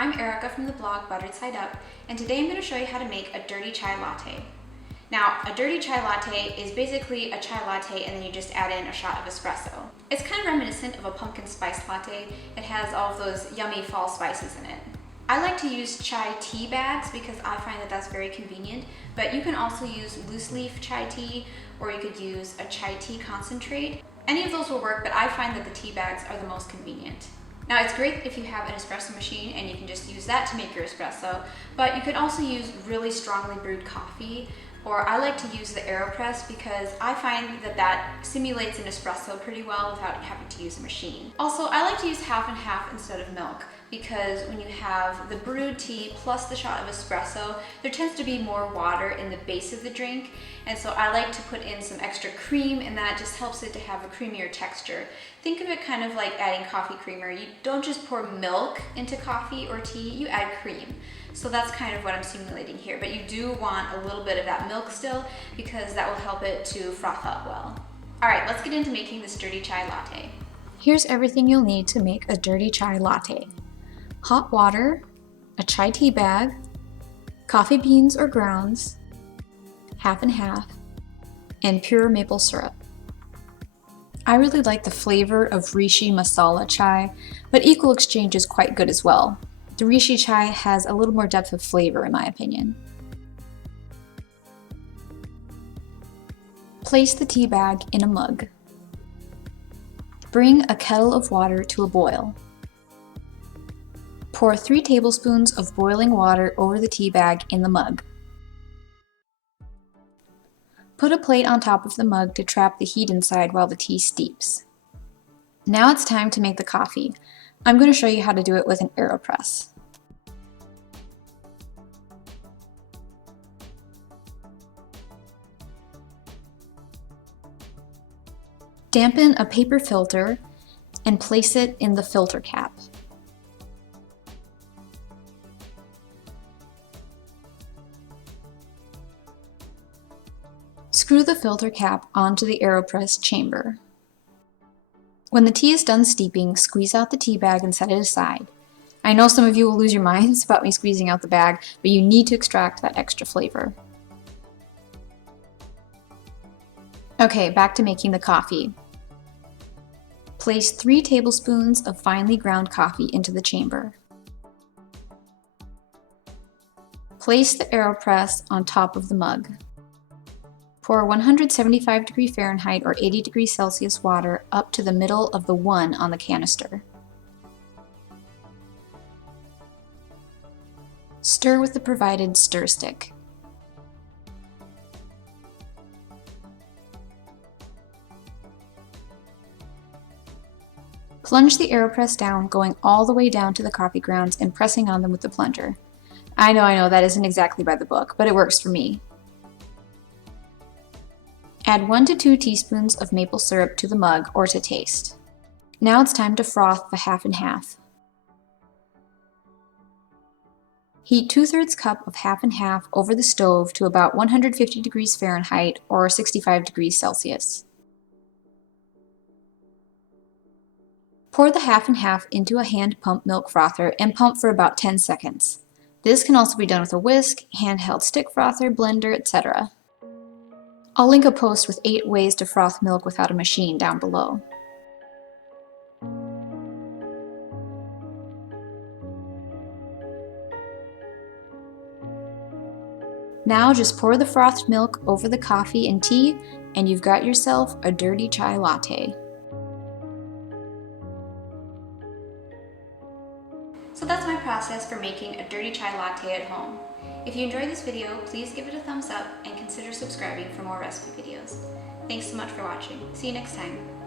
I'm Erica from the blog Buttered Side Up, and today I'm going to show you how to make a dirty chai latte. Now, a dirty chai latte is basically a chai latte and then you just add in a shot of espresso. It's kind of reminiscent of a pumpkin spice latte. It has all of those yummy fall spices in it. I like to use chai tea bags because I find that that's very convenient, but you can also use loose leaf chai tea, or you could use a chai tea concentrate. Any of those will work, but I find that the tea bags are the most convenient. Now, it's great if you have an espresso machine and you can just use that to make your espresso, but you could also use really strongly brewed coffee, or I like to use the AeroPress because I find that that simulates an espresso pretty well without having to use a machine. Also, I like to use half and half instead of milk because when you have the brewed tea plus the shot of espresso, there tends to be more water in the base of the drink, and so I like to put in some extra cream, and that just helps it to have a creamier texture. Think of it kind of like adding coffee creamer. You don't just pour milk into coffee or tea, you add cream. So that's kind of what I'm simulating here, but you do want a little bit of that milk still because that will help it to froth up well. All right, let's get into making this dirty chai latte. Here's everything you'll need to make a dirty chai latte. Hot water, a chai tea bag, coffee beans or grounds, half and half, and pure maple syrup. I really like the flavor of Rishi masala chai, but Equal Exchange is quite good as well. The Rishi chai has a little more depth of flavor in my opinion. Place the tea bag in a mug. Bring a kettle of water to a boil. Pour 3 tablespoons of boiling water over the tea bag in the mug. Put a plate on top of the mug to trap the heat inside while the tea steeps. Now it's time to make the coffee. I'm going to show you how to do it with an AeroPress. Dampen a paper filter and place it in the filter cap. Screw the filter cap onto the AeroPress chamber. When the tea is done steeping, squeeze out the tea bag and set it aside. I know some of you will lose your minds about me squeezing out the bag, but you need to extract that extra flavor. Okay, back to making the coffee. Place 3 tablespoons of finely ground coffee into the chamber. Place the AeroPress on top of the mug. Pour 175 degrees Fahrenheit or 80 degrees Celsius water up to the middle of the 1 on the canister. Stir with the provided stir stick. Plunge the AeroPress down, going all the way down to the coffee grounds and pressing on them with the plunger. I know, that isn't exactly by the book, but it works for me. Add 1 to 2 teaspoons of maple syrup to the mug or to taste. Now it's time to froth the half and half. Heat 2/3 cup of half and half over the stove to about 150 degrees Fahrenheit or 65 degrees Celsius. Pour the half and half into a hand pump milk frother and pump for about 10 seconds. This can also be done with a whisk, handheld stick frother, blender, etc. I'll link a post with 8 ways to froth milk without a machine down below. Now just pour the frothed milk over the coffee and tea, and you've got yourself a dirty chai latte. So that's my process for making a dirty chai latte at home. If you enjoyed this video, please give it a thumbs up and consider subscribing for more recipe videos. Thanks so much for watching. See you next time.